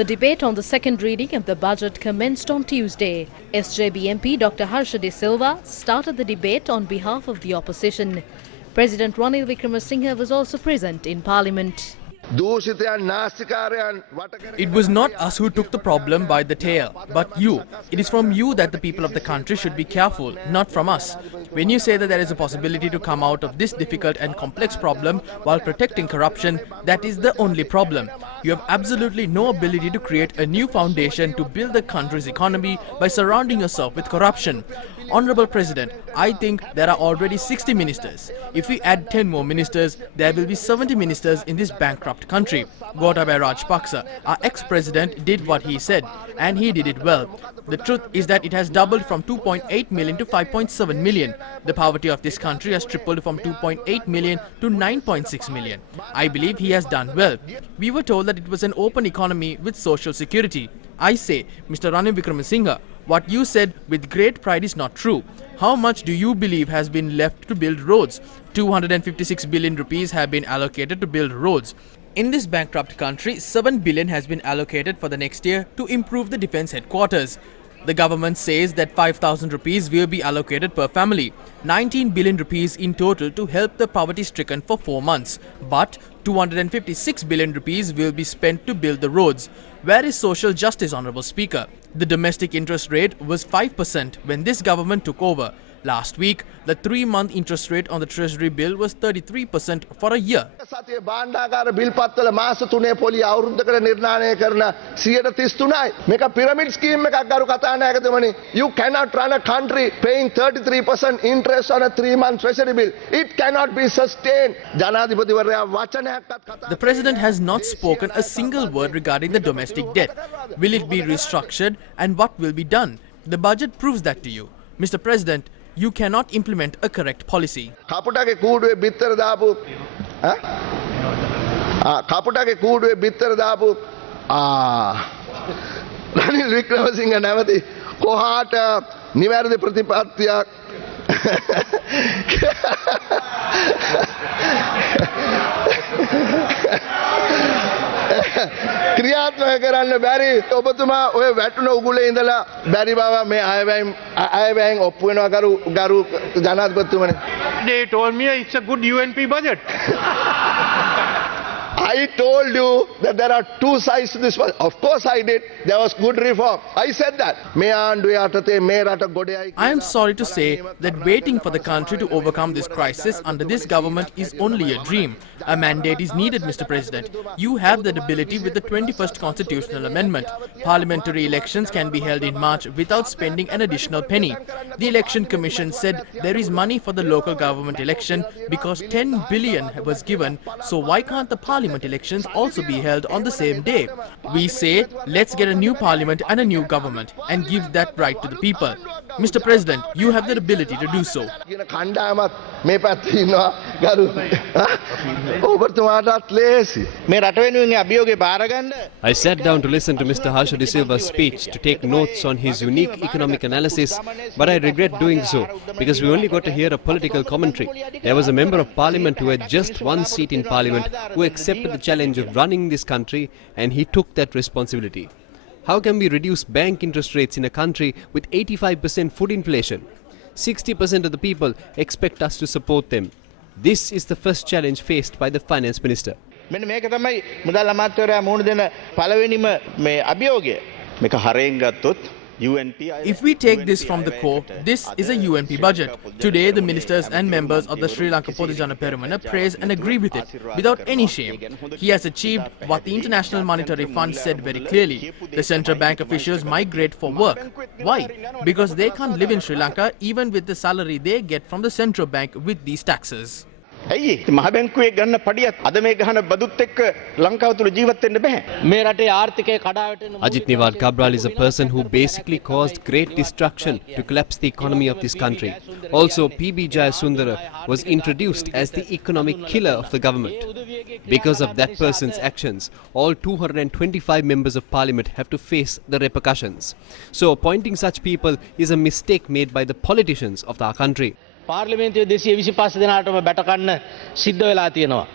The debate on the second reading of the budget commenced on Tuesday. SJB MP Dr. Harsha de Silva started the debate on behalf of the opposition. President Ranil Wickremesinghe was also present in Parliament. It was not us who took the problem by the tail, but you. It is from you that the people of the country should be careful, not from us. When you say that there is a possibility to come out of this difficult and complex problem while protecting corruption, that is the only problem. You have absolutely no ability to create a new foundation to build the country's economy by surrounding yourself with corruption. Honorable President, I think there are already 60 ministers. If we add 10 more ministers, there will be 70 ministers in this bankrupt country. Gotabaya Rajapaksa, our ex-president, did what he said, and he did it well. The truth is that it has doubled from 2.8 million to 5.7 million. The poverty of this country has tripled from 2.8 million to 9.6 million. I believe he has done well. We were told that it was an open economy with social security. I say, Mr. Ranil Wickremesinghe, what you said with great pride is not true. How much do you believe has been left to build roads? 256 billion rupees have been allocated to build roads. In this bankrupt country, 7 billion has been allocated for the next year to improve the defense headquarters. The government says that 5,000 rupees will be allocated per family, 19 billion rupees in total to help the poverty-stricken for 4 months. But 256 billion rupees will be spent to build the roads. Where is social justice, Honourable Speaker? The domestic interest rate was 5% when this government took over. Last week, the 3-month interest rate on the Treasury bill was 33% for a year. You cannot run a country paying 33% interest on a 3-month Treasury bill. It cannot be sustained. The President has not spoken a single word regarding the domestic debt. Will it be restructured and what will be done? The budget proves that to you. Mr. President, you cannot implement a correct policy. Ranil Wickremesinghe නැවති කොහාට නිවැරදි ප්‍රතිපත්තියක් ක්‍රියාත්මක කරන්න බැරි ඔබතුමා ඔය වැටුන උගුලේ ඉඳලා බැරි බව මේ අයවැයෙන් ඔප්පු වෙනවා ගරු ජනාධිපතිතුමනි. They told me it's a good UNP budget. I told you that there are two sides to this one. Of course I did. There was good reform. I said that. I am sorry to say that waiting for the country to overcome this crisis under this government is only a dream. A mandate is needed, Mr. President. You have that ability with the 21st Constitutional Amendment. Parliamentary elections can be held in March without spending an additional penny. The Election Commission said there is money for the local government election because 10 billion was given, so why can't the Parliament elections also be held on the same day? We say, let's get a new parliament and a new government and give that right to the people. Mr. President, you have the ability to do so. I sat down to listen to Mr. Harsha de Silva's speech to take notes on his unique economic analysis, but I regret doing so because we only got to hear a political commentary. There was a member of parliament who had just one seat in parliament who accepted the challenge of running this country, and he took that responsibility. How can we reduce bank interest rates in a country with 85% food inflation? 60% of the people expect us to support them. This is the first challenge faced by the finance minister. මෙන්න මේක තමයි මුදල් අමාත්‍යවරයා මුහුණ දෙන පළවෙනිම මේ අභියෝගය. මේක හරයෙන් ගත්තොත් If we take this from the core, this is a UNP budget. Today, the ministers and members of the Sri Lanka Podujana Peramana praise and agree with it without any shame. He has achieved what the International Monetary Fund said very clearly. The central bank officials migrate for work. Why? Because they can't live in Sri Lanka even with the salary they get from the central bank with these taxes. ඇයි මහ බැංකුවේ ගන්න පඩියත් අද මේ ගහන බදුත් එක්ක ලංකාව තුල ජීවත් වෙන්න බෑ. මේ රටේ ආර්ථිකය කඩාවැටෙන Ajit Niwal Cabral is a person who basically caused great destruction to collapse the economy of this country. Also, PB Jayasundara was introduced as the economic killer of the government. Because of that person's actions, all 225 members of parliament have to face the repercussions. So appointing such people is a mistake made by the politicians of our country. පාර්ලිමේන්තුවේ 225 දෙනාටම බැට කන්න සිද්ධ වෙලා තියෙනවා.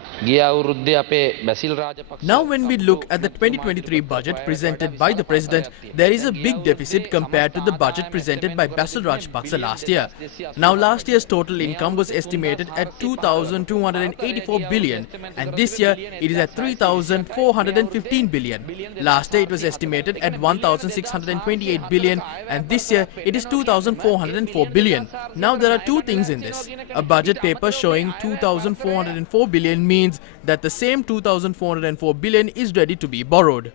Now when we look at the 2023 budget presented by the President, there is a big deficit compared to the budget presented by Basil Rajapaksa last year. Now last year's total income was estimated at 2,284 billion and this year it is at 3,415 billion. Last year it was estimated at 1,628 billion and this year it is 2,404 billion. Now there are two things in this. A budget paper showing 2,404 billion means that the same 2,404 billion is ready to be borrowed.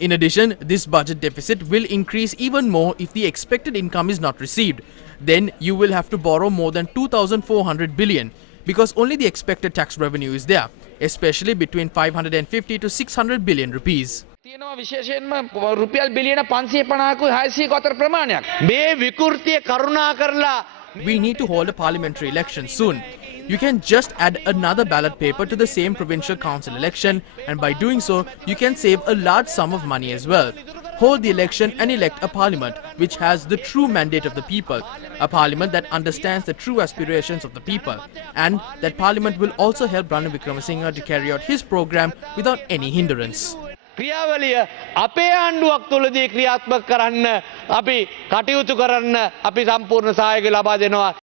In addition, this budget deficit will increase even more if the expected income is not received. Then you will have to borrow more than 2,400 billion because only the expected tax revenue is there, especially between 550 to 600 billion rupees. තියෙනවා විශේෂයෙන්ම රුපියල් බිලියන 550කුයි 600ක අතර ප්‍රමාණයක්. මේ විකෘතිය කරුණා කරලා We need to hold a parliamentary election soon. You can just add another ballot paper to the same provincial council election and by doing so, you can save a large sum of money as well. Hold the election and elect a parliament which has the true mandate of the people. A parliament that understands the true aspirations of the people. And that parliament will also help Ranil Wickremesinghe to carry out his program without any hindrance. ක්‍රියාවලිය අපේ ආණ්ඩුවක් තුළදී ක්‍රියාත්මක කරන්න අපි කටයුතු කරන්න අපි සම්පූර්ණ සහයෝගය ලබා දෙනවා.